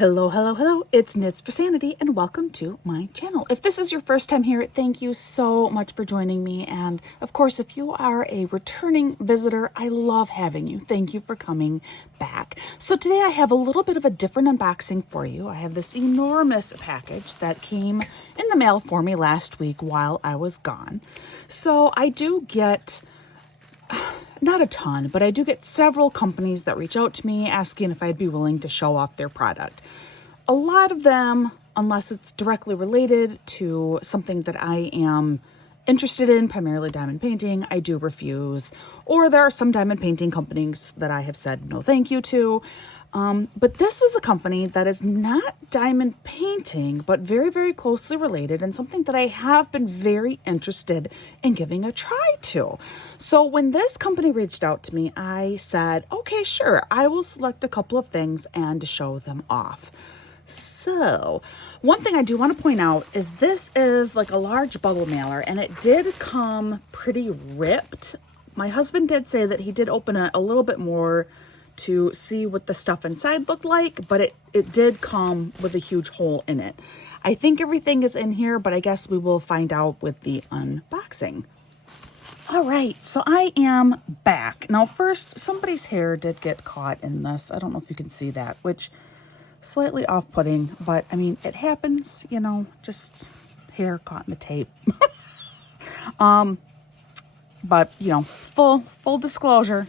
Hello, hello, hello. It's Knits for Sanity and welcome to my channel. If this is your first time here, thank you so much for joining me. And of course, if you are a returning visitor, I love having you. Thank you for coming back. So today I have a little bit of a different unboxing for you. I have this enormous package that came in the mail for me last week while I was gone. So I do get not a ton, but I do get several companies that reach out to me asking if I'd be willing to show off their product. A lot of them, unless it's directly related to something that I am interested in, primarily diamond painting, I do refuse. Or there are some diamond painting companies that I have said no thank you to. But this is a company that is not diamond painting, but very, very closely related and something that I have been very interested in giving a try to. So when this company reached out to me, I said, okay, sure, I will select a couple of things and show them off. So one thing I do want to point out is this is like a large bubble mailer and it did come pretty ripped. My husband did say that he did open it a little bit more to see what the stuff inside looked like, but it did come with a huge hole in it. I think everything is in here, but I guess we will find out with the unboxing. All right, so I am back. Now first, somebody's hair did get caught in this. I don't know if you can see that, which slightly off-putting, but I mean, it happens, you know, just hair caught in the tape. But you know, full disclosure,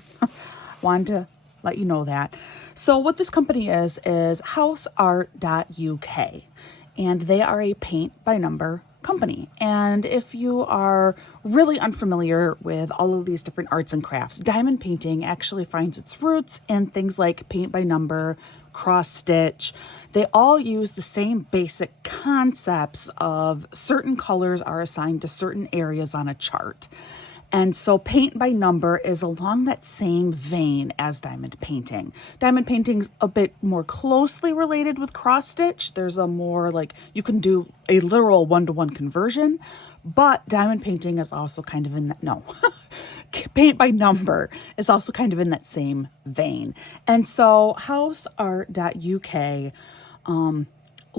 wanted to let you know that. So what this company is houseart.uk, and they are a paint by number company. And if you are really unfamiliar with all of these different arts and crafts, diamond painting actually finds its roots in things like paint by number, cross stitch. They all use the same basic concepts of certain colors are assigned to certain areas on a chart. And so paint by number is along that same vein as diamond painting. Diamond painting's a bit more closely related with cross stitch. There's a more like, you can do a literal one-to-one conversion, but diamond painting is also kind of in that, no, paint by number is also kind of in that same vein. And so houseart.uk,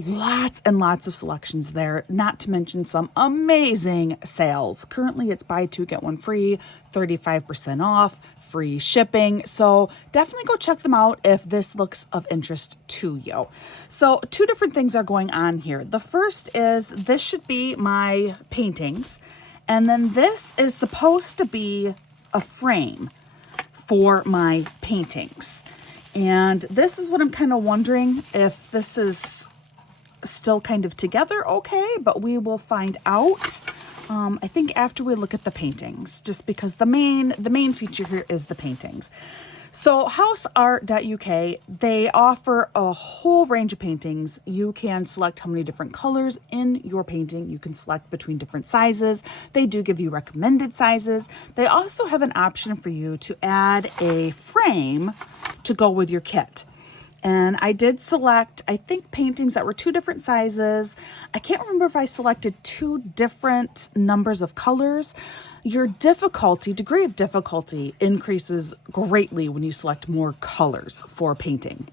lots and lots of selections there, not to mention some amazing sales. Currently it's buy two, get one free, 35% off, free shipping. So definitely go check them out if this looks of interest to you. So two different things are going on here. The first is this should be my paintings. And then this is supposed to be a frame for my paintings. And this is what I'm kind of wondering if this is still kind of together okay, but we will find out I think after we look at the paintings, just because the main feature here is the paintings. So houseart.uk, they offer a whole range of paintings. You can select how many different colors in your painting. You can select between different sizes. They do give you recommended sizes. They also have an option for you to add a frame to go with your kit. And I did select, I think, paintings that were two different sizes. I can't remember if I selected two different numbers of colors. Your degree of difficulty increases greatly when you select more colors for painting.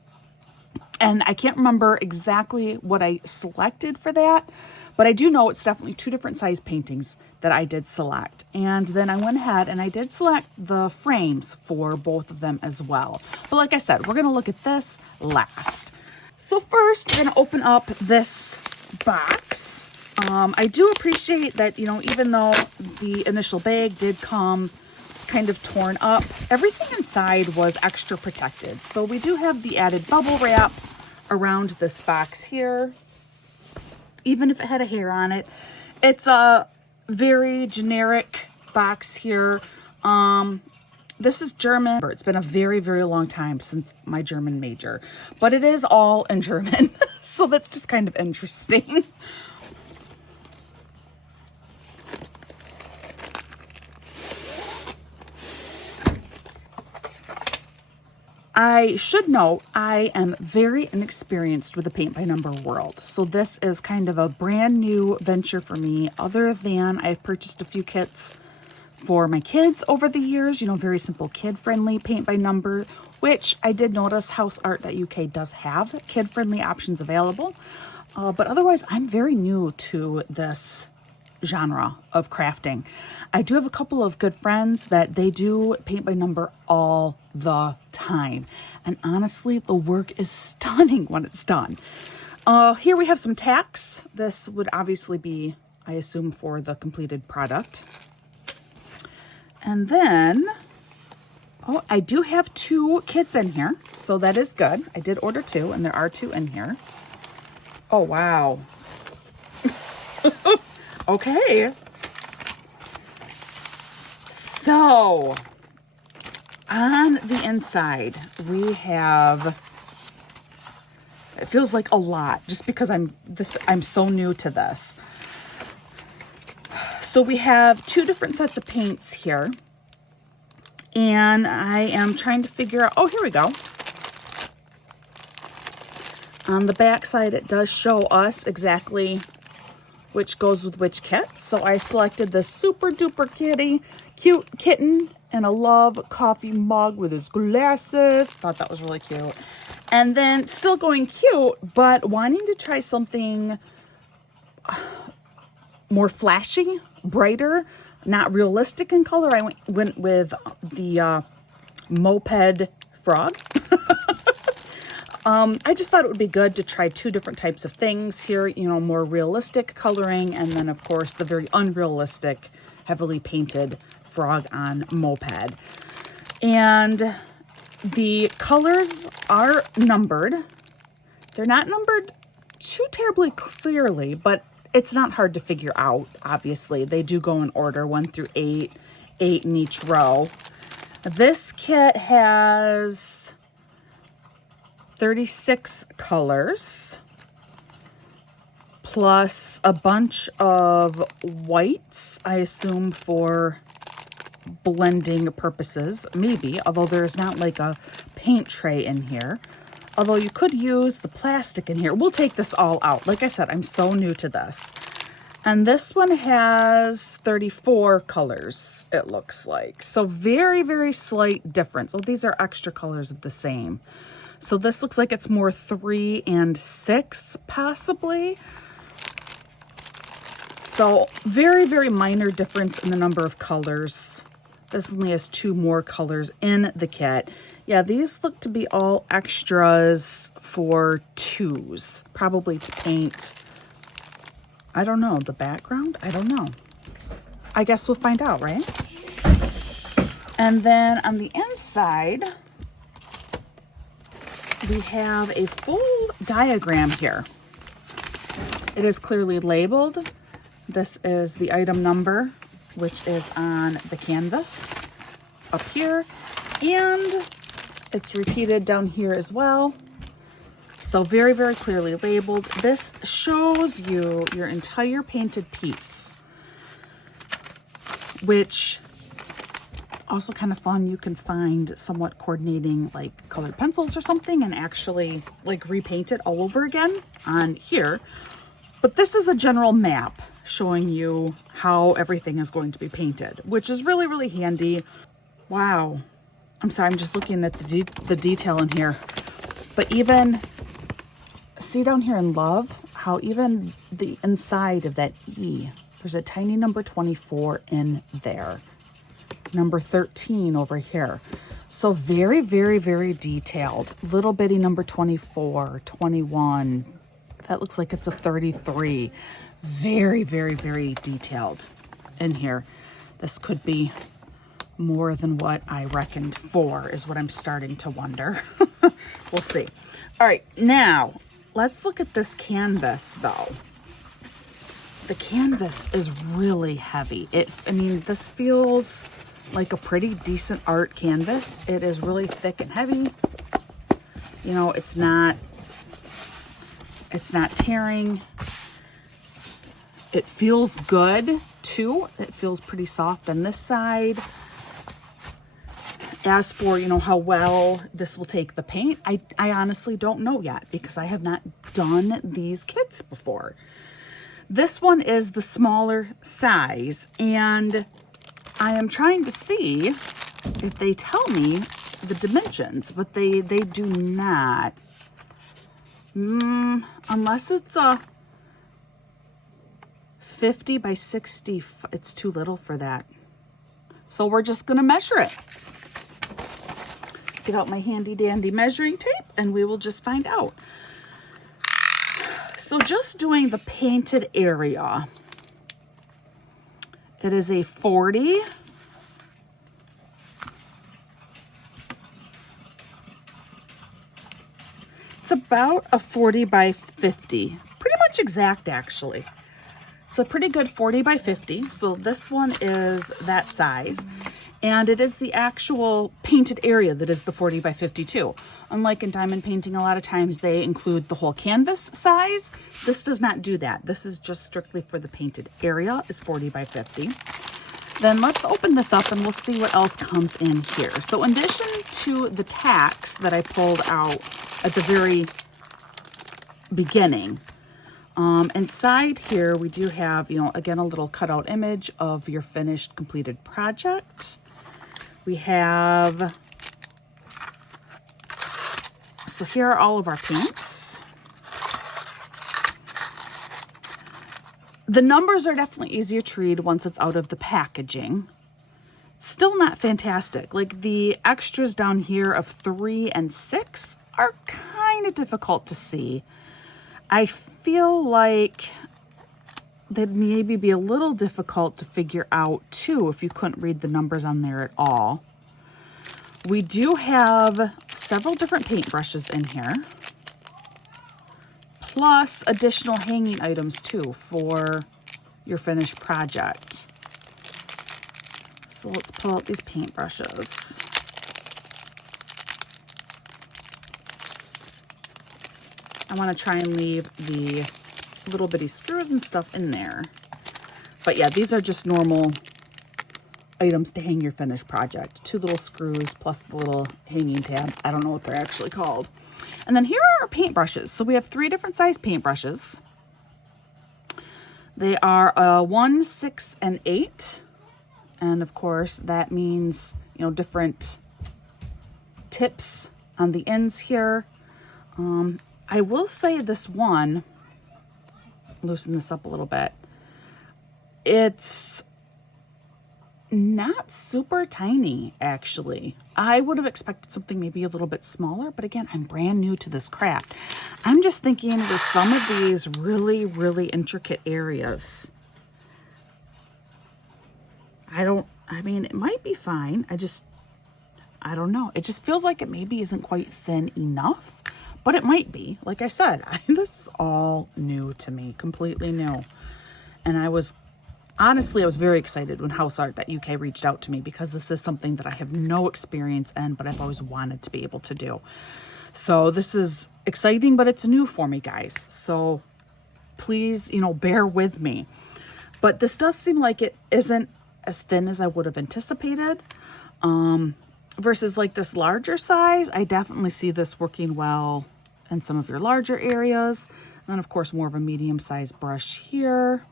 And I can't remember exactly what I selected for that, but I do know it's definitely two different size paintings that I did select. And then I went ahead and I did select the frames for both of them as well. But like I said, we're gonna look at this last. So first, we're gonna open up this box. I do appreciate that, you know, even though the initial bag did come kind of torn up, everything inside was extra protected. So we do have the added bubble wrap around this box here, even if it had a hair on it. It's a very generic box here. This is German. It's been a very, very long time since my German major, but it is all in German. So that's just kind of interesting. I should note, I am very inexperienced with the paint by number world. So this is kind of a brand new venture for me, other than I've purchased a few kits for my kids over the years, you know, very simple kid-friendly paint by number which I did notice houseart.uk does have kid-friendly options available. But otherwise, I'm very new to this genre of crafting. I do have a couple of good friends that they do paint by number all the time. And honestly, the work is stunning when it's done. Here we have some tacks. This would obviously be, I assume, for the completed product. And then, oh, I do have 2 kits in here, so that is good. I did order 2, and there are 2 in here. Oh, wow. Okay. So, on the inside, we have, it feels like a lot just because I'm so new to this. So we have 2 different sets of paints here. And I am trying to figure out, oh, here we go. On the back side, it does show us exactly which goes with which kit. So I selected the super duper cute kitten in a love coffee mug with his glasses. Thought that was really cute. And then still going cute, but wanting to try something more flashy, brighter, not realistic in color. I went with the moped frog. I just thought it would be good to try 2 different types of things here, you know, more realistic coloring, and then of course the very unrealistic, heavily painted frog on moped. And the colors are numbered. They're not numbered too terribly clearly, but it's not hard to figure out, obviously. They do go in order, 1 through 8, 8 in each row. This kit has 36 colors, plus a bunch of whites, I assume for blending purposes, maybe, although there's not like a paint tray in here. Although you could use the plastic in here. We'll take this all out. Like I said, I'm so new to this. And this one has 34 colors, it looks like. So very, very slight difference. Oh, these are extra colors of the same. So this looks like it's more 3 and 6, possibly. So very, very minor difference in the number of colors. This only has 2 more colors in the kit. Yeah, these look to be all extras for 2s, probably to paint, I don't know, the background? I don't know. I guess we'll find out, right? And then on the inside, we have a full diagram here. It is clearly labeled. This is the item number, which is on the canvas up here, and it's repeated down here as well. So very, very clearly labeled. This shows you your entire painted piece, which also kind of fun. You can find somewhat coordinating like colored pencils or something and actually like repaint it all over again on here. But this is a general map showing you how everything is going to be painted, which is really, really handy. Wow. I'm sorry, I'm just looking at the detail in here. But even, see down here in love, how even the inside of that E, there's a tiny number 24 in there. Number 13 over here. So very, very, very detailed. Little bitty number 24, 21. That looks like it's a 33. Very, very, very detailed in here. This could be more than what I reckoned for, is what I'm starting to wonder. We'll see. All right, now let's look at this canvas though. The canvas is really heavy. I mean, this feels like a pretty decent art canvas. It is really thick and heavy. You know, it's not tearing. It feels good too. It feels pretty soft on this side. As for, you know, how well this will take the paint, I honestly don't know yet because I have not done these kits before. This one is the smaller size, and I am trying to see if they tell me the dimensions, but they do not. Unless it's a 50 by 60, it's too little for that. So we're just gonna measure it. Get out my handy dandy measuring tape and we will just find out. So just doing the painted area, it is a 40. It's about a 40 by 50, pretty much exact actually. It's a pretty good 40 by 50. So this one is that size. And it is the actual painted area that is the 40 by 52. Unlike in diamond painting, a lot of times they include the whole canvas size. This does not do that. This is just strictly for the painted area, is 40 by 50. Then let's open this up and we'll see what else comes in here. So in addition to the tacks that I pulled out at the very beginning, inside here we do have, again, a little cutout image of your finished completed project. We have, so here are all of our paints. The numbers are definitely easier to read once it's out of the packaging. Still not fantastic. Like the extras down here of 3 and 6 are kind of difficult to see. I feel like they'd maybe be a little difficult to figure out too if you couldn't read the numbers on there at all. We do have several different paintbrushes in here, plus additional hanging items too for your finished project. So let's pull out these paintbrushes. I want to try and leave the little bitty screws and stuff in there. But yeah, these are just normal items to hang your finished project. 2 little screws plus the little hanging tabs. I don't know what they're actually called. And then here are our paintbrushes. So we have 3 different size paintbrushes. They are 1, 6, and 8. And of course that means, different tips on the ends here. I will say this one, loosen this up a little bit, it's not super tiny actually. I would have expected something maybe a little bit smaller, but again, I'm brand new to this craft. I'm just thinking with some of these really, really intricate areas, I mean, it might be fine. I don't know. It just feels like it maybe isn't quite thin enough. But it might be. Like I said, this is all new to me, completely new. And I was very excited when houseart.uk reached out to me because this is something that I have no experience in, but I've always wanted to be able to do. So this is exciting, but it's new for me, guys. So please, bear with me. But this does seem like it isn't as thin as I would have anticipated. Versus like this larger size, I definitely see this working well in some of your larger areas. And of course, more of a medium-sized brush here.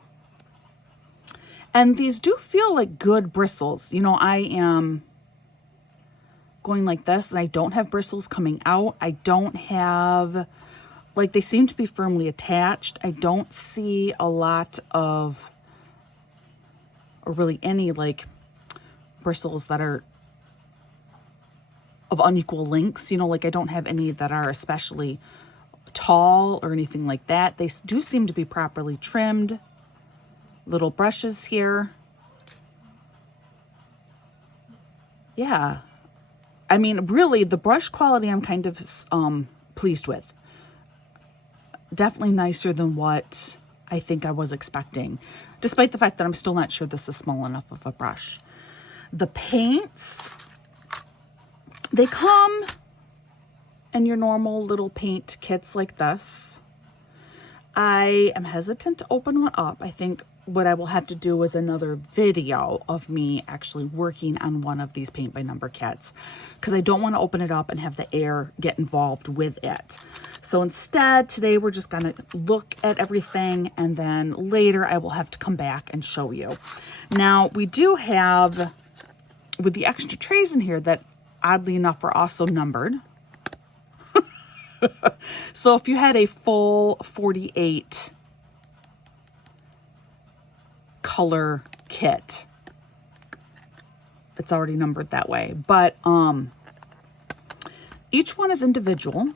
And these do feel like good bristles. I am going like this and I don't have bristles coming out. I don't have, like, they seem to be firmly attached. I don't see a lot of, or really any like bristles that are of unequal lengths, like I don't have any that are especially tall or anything like that. They do seem to be properly trimmed. Little brushes here. Yeah. I mean, really, the brush quality I'm kind of pleased with. Definitely nicer than what I think I was expecting, despite the fact that I'm still not sure this is small enough of a brush. The paints, they come in your normal little paint kits like this. I am hesitant to open one up. I think what I will have to do is another video of me actually working on one of these paint by number kits, because I don't want to open it up and have the air get involved with it. So instead, today we're just going to look at everything, and then later I will have to come back and show you. Now, we do have, with the extra trays in here that oddly enough, are also numbered. So if you had a full 48 color kit, it's already numbered that way. But each one is individual,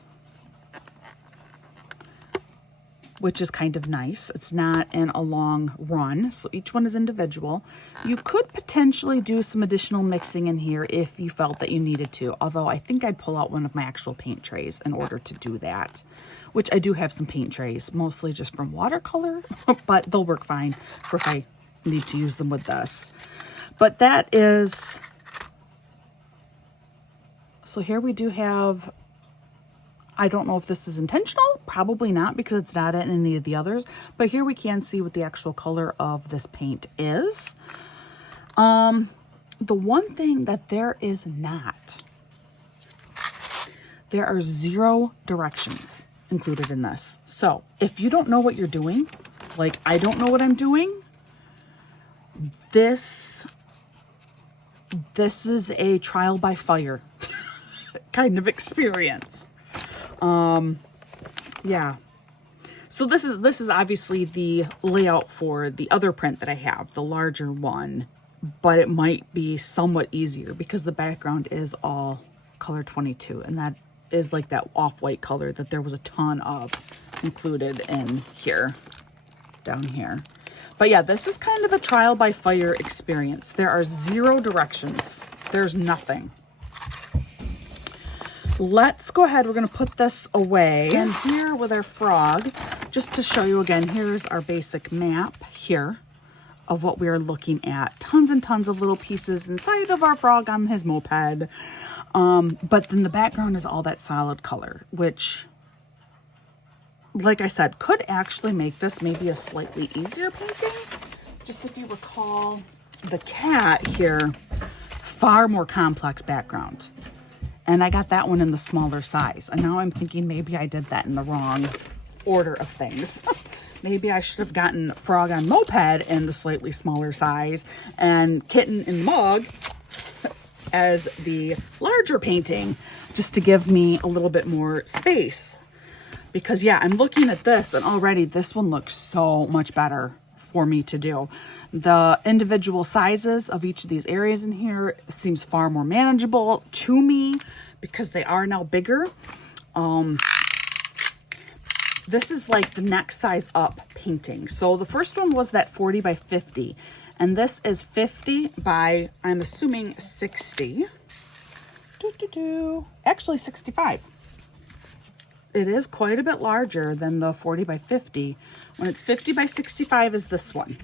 which is kind of nice. It's not in a long run, so each one is individual. You could potentially do some additional mixing in here if you felt that you needed to, although I think I'd pull out one of my actual paint trays in order to do that, which I do have some paint trays, mostly just from watercolor, but they'll work fine for if I need to use them with this. But that is, so here we do have, I don't know if this is intentional, probably not because it's not in any of the others, but here we can see what the actual color of this paint is. The one thing that there is not, there are 0 directions included in this. So if you don't know what you're doing, like I don't know what I'm doing, this is a trial by fire kind of experience. Yeah. So this is obviously the layout for the other print that I have, the larger one, but it might be somewhat easier because the background is all color 22, and that is like that off-white color that there was a ton of included in here, down here. But yeah, this is kind of a trial by fire experience. There are 0 directions. There's nothing. Let's go ahead. We're going to put this away. And here with our frog, just to show you again, here's our basic map here of what we are looking at. Tons and tons of little pieces inside of our frog on his moped. But then the background is all that solid color, which, like I said, could actually make this maybe a slightly easier painting. Just if you recall, the cat here, far more complex background. And I got that one in the smaller size. And now I'm thinking maybe I did that in the wrong order of things. Maybe I should have gotten Frog on Moped in the slightly smaller size and Kitten in the Mug as the larger painting, just to give me a little bit more space. Because yeah, I'm looking at this and already this one looks so much better for me to do. The individual sizes of each of these areas in here seems far more manageable to me because they are now bigger. This is like the next size up painting. So the first one was that 40 by 50, and this is 50 by, I'm assuming 60. Actually 65. It is quite a bit larger than the 40 by 50. When it's 50 by 65 is this one.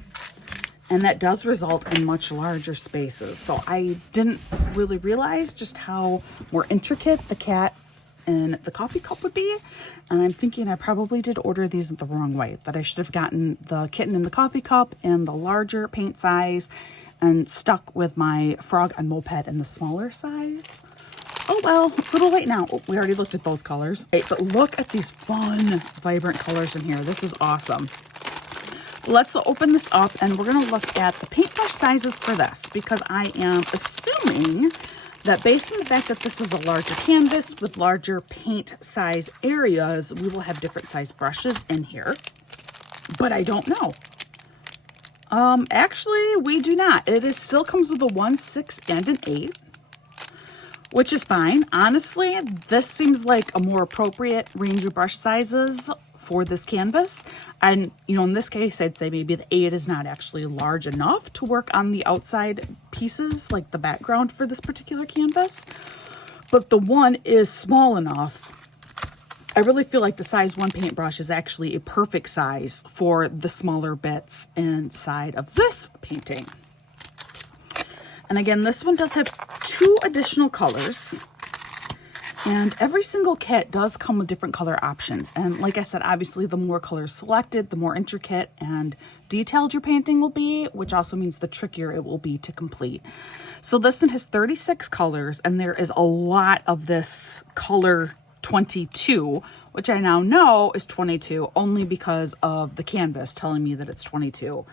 And that does result in much larger spaces. So I didn't really realize just how more intricate the cat and the coffee cup would be. And I'm thinking I probably did order these the wrong way, that I should have gotten the kitten in the coffee cup in the larger paint size and stuck with my Frog on Moped in the smaller size. Oh well, a little late now. Oh, we already looked at those colors. Hey, but look at these fun, vibrant colors in here. This is awesome. Let's open this up and we're going to look at the paintbrush sizes for this, because I am assuming that based on the fact that this is a larger canvas with larger paint size areas, we will have different size brushes in here, but I don't know. Actually, we do not. It still comes with a 1, 6, and an 8. Which is fine. Honestly, this seems like a more appropriate range of brush sizes for this canvas. And, you know, in this case, I'd say maybe the 8 is not actually large enough to work on the outside pieces, like the background for this particular canvas. But the 1 is small enough. I really feel like the size 1 paintbrush is actually a perfect size for the smaller bits inside of this painting. And again, this one does have 2 additional colors, and every single kit does come with different color options. And like I said, obviously the more colors selected, the more intricate and detailed your painting will be, which also means the trickier it will be to complete. So this one has 36 colors, and there is a lot of this color 22, which I now know is 22 only because of the canvas telling me that it's 22.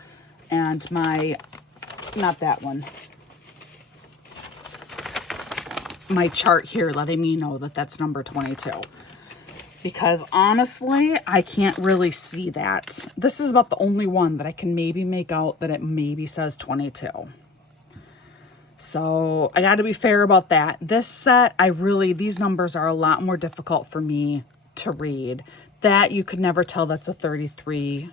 And my, not that one. my chart here letting me know that that's number 22. Because honestly, I can't really see that. This is about the only one that I can maybe make out that it maybe says 22. So I got to be fair about that. This set, these numbers are a lot more difficult for me to read. That you could never tell that's a 33.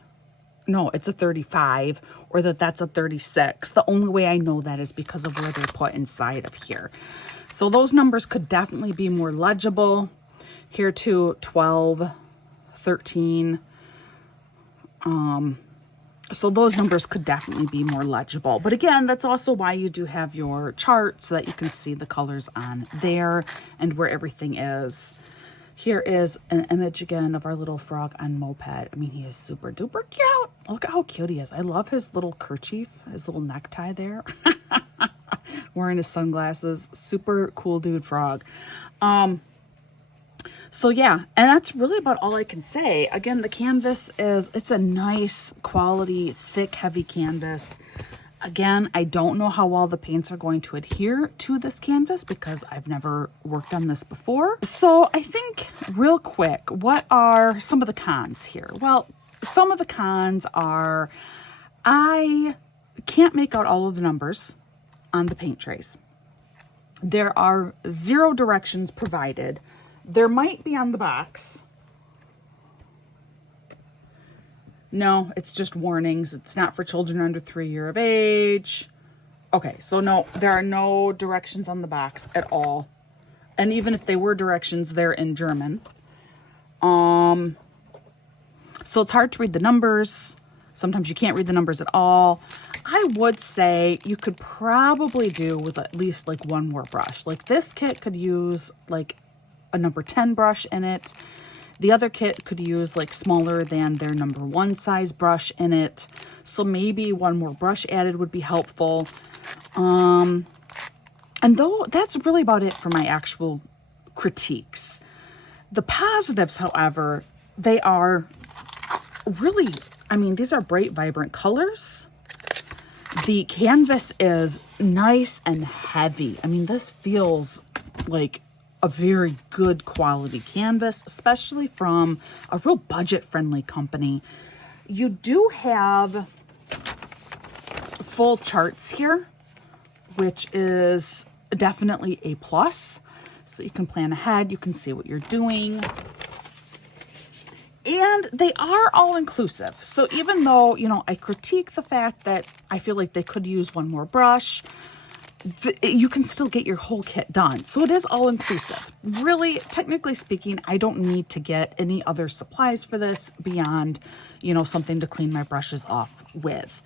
No, it's a 35, or that's a 36. The only way I know that is because of where they're put inside of here. So those numbers could definitely be more legible. Here too, 12, 13. So those numbers could definitely be more legible. But again, that's also why you do have your chart so that you can see the colors on there and where everything is. Here is an image again of our little frog on moped. I mean, he is super duper cute. Look at how cute he is. I love his little kerchief, his little necktie there. Wearing his sunglasses. Super cool dude frog. So yeah, and that's really about all I can say. Again, the canvas it's a nice quality, thick, heavy canvas. Again, I don't know how well the paints are going to adhere to this canvas because I've never worked on this before. So I think real quick, what are some of the cons here? Well, some of the cons are I can't make out all of the numbers on the paint trays. There are 0 directions provided. There might be on the box. No, it's just warnings. It's not for children under 3 years of age. Okay, so no, there are no directions on the box at all. And even if they were directions, they're in German. So it's hard to read the numbers. Sometimes you can't read the numbers at all. I would say you could probably do with at least like one more brush. Like this kit could use like a number 10 brush in it. The other kit could use like smaller than their number 1 size brush in it. So maybe one more brush added would be helpful. And though that's really about it for my actual critiques. The positives, however, they are really, I mean, these are bright, vibrant colors. The canvas is nice and heavy. I mean, this feels like a very good quality canvas, especially from a real budget-friendly company. You do have full charts here, which is definitely a plus. So you can plan ahead, you can see what you're doing. And they are all inclusive. So even though, you know, I critique the fact that I feel like they could use one more brush, you can still get your whole kit done. So it is all inclusive. Really, technically speaking, I don't need to get any other supplies for this beyond, you know, something to clean my brushes off with.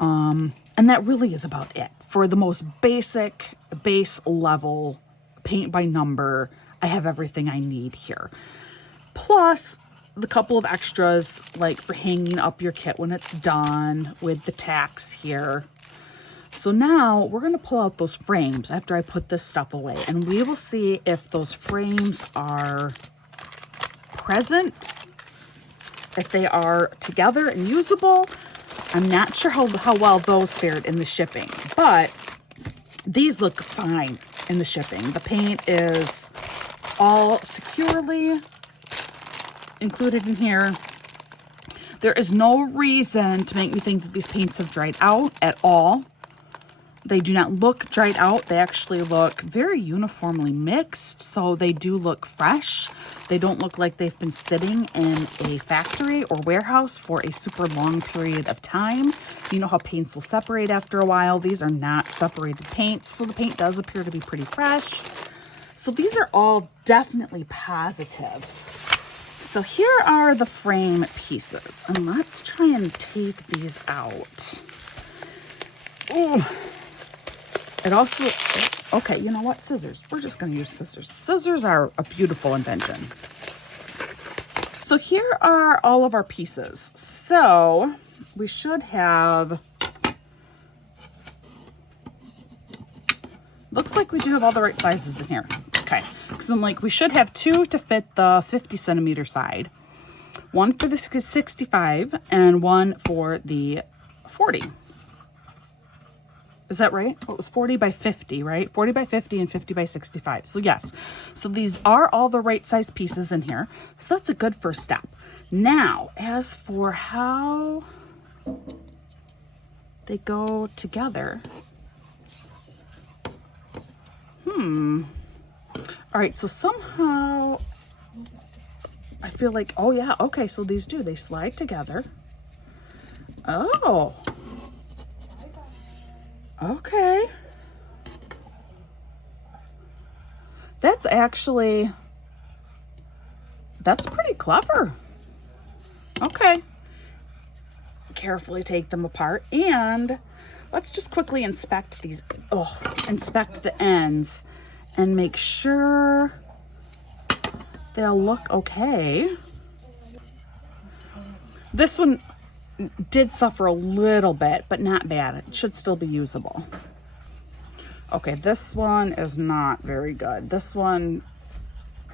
And that really is about it. For the most basic, base level, paint by number, I have everything I need here. Plus, the couple of extras, like for hanging up your kit when it's done with the tacks here. So now we're going to pull out those frames after I put this stuff away, and we will see if those frames are present, if they are together and usable. I'm not sure how well those fared in the shipping, but these look fine in the shipping. The paint is all securely included in here. There is no reason to make me think that these paints have dried out at all. They do not look dried out. They actually look very uniformly mixed, so they do look fresh. They don't look like they've been sitting in a factory or warehouse for a super long period of time. You know how paints will separate after a while. These are not separated paints, so the paint does appear to be pretty fresh. So these are all definitely positives. So here are the frame pieces, and let's try and take these out. Ooh. It also, okay, you know what? Scissors. We're just going to use scissors. Scissors are a beautiful invention. So here are all of our pieces. So we should have, looks like we do have all the right sizes in here. Okay, because I'm like, we should have 2 to fit the 50 centimeter side, 1 for the 65 and 1 for the 40. Is that right? Oh, it was 40 by 50, right? 40 by 50 and 50 by 65. So yes, so these are all the right size pieces in here. So that's a good first step. Now, as for how they go together. All right, so somehow I feel like, oh yeah, okay, so these do, they slide together. Oh, okay. That's actually, that's pretty clever. Okay. Carefully take them apart, and let's just quickly inspect these, inspect the ends and make sure they'll look okay. This one did suffer a little bit, but not bad. It should still be usable. Okay, this one is not very good. This one,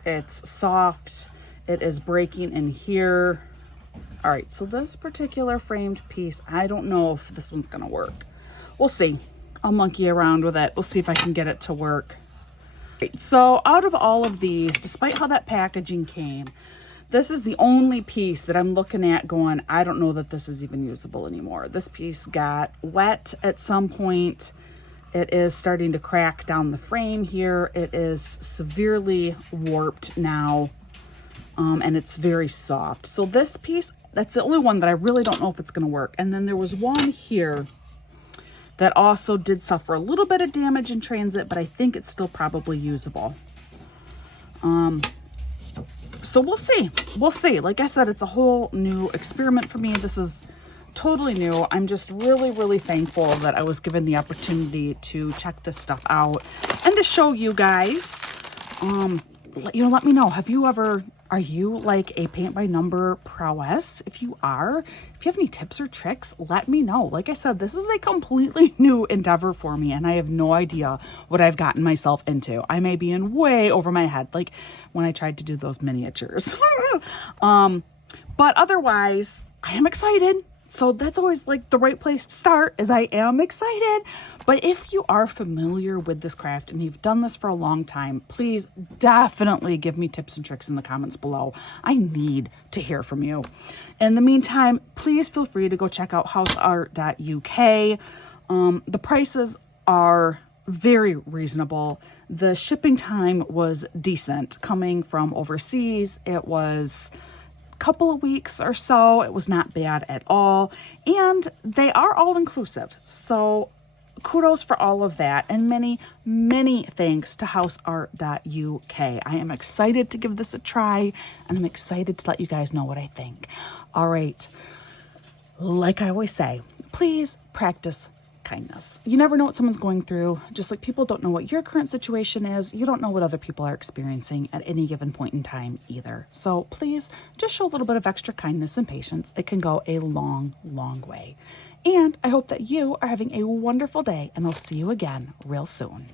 it's soft. It is breaking in here. All right, so this particular framed piece, I don't know if this one's gonna work. We'll see. I'll monkey around with it. We'll see if I can get it to work. Right, so out of all of these, despite how that packaging came, this is the only piece that I'm looking at going, I don't know that this is even usable anymore. This piece got wet at some point. It is starting to crack down the frame here. It is severely warped now, and it's very soft. So this piece, that's the only one that I really don't know if it's gonna work. And then there was one here that also did suffer a little bit of damage in transit, but I think it's still probably usable. So we'll see. We'll see. Like I said, it's a whole new experiment for me. This is totally new. I'm just really, really thankful that I was given the opportunity to check this stuff out and to show you guys. You know, let me know. Are you like a paint by number prowess? If you are, if you have any tips or tricks, let me know. Like I said, this is a completely new endeavor for me, and I have no idea what I've gotten myself into. I may be in way over my head, like when I tried to do those miniatures. But otherwise, I am excited. So that's always like the right place to start, is I am excited. But if you are familiar with this craft and you've done this for a long time, please definitely give me tips and tricks in the comments below. I need to hear from you. In the meantime, please feel free to go check out houseart.uk. The prices are very reasonable. The shipping time was decent. Coming from overseas, it was couple of weeks or so. It was not bad at all, and they are all inclusive, so kudos for all of that, and many thanks to houseart.uk. I am excited to give this a try, and I'm excited to let you guys know what I think. All right, like I always say, please practice kindness. You never know what someone's going through. Just like people don't know what your current situation is, you don't know what other people are experiencing at any given point in time either. So please just show a little bit of extra kindness and patience. It can go a long, long way. And I hope that you are having a wonderful day, and I'll see you again real soon.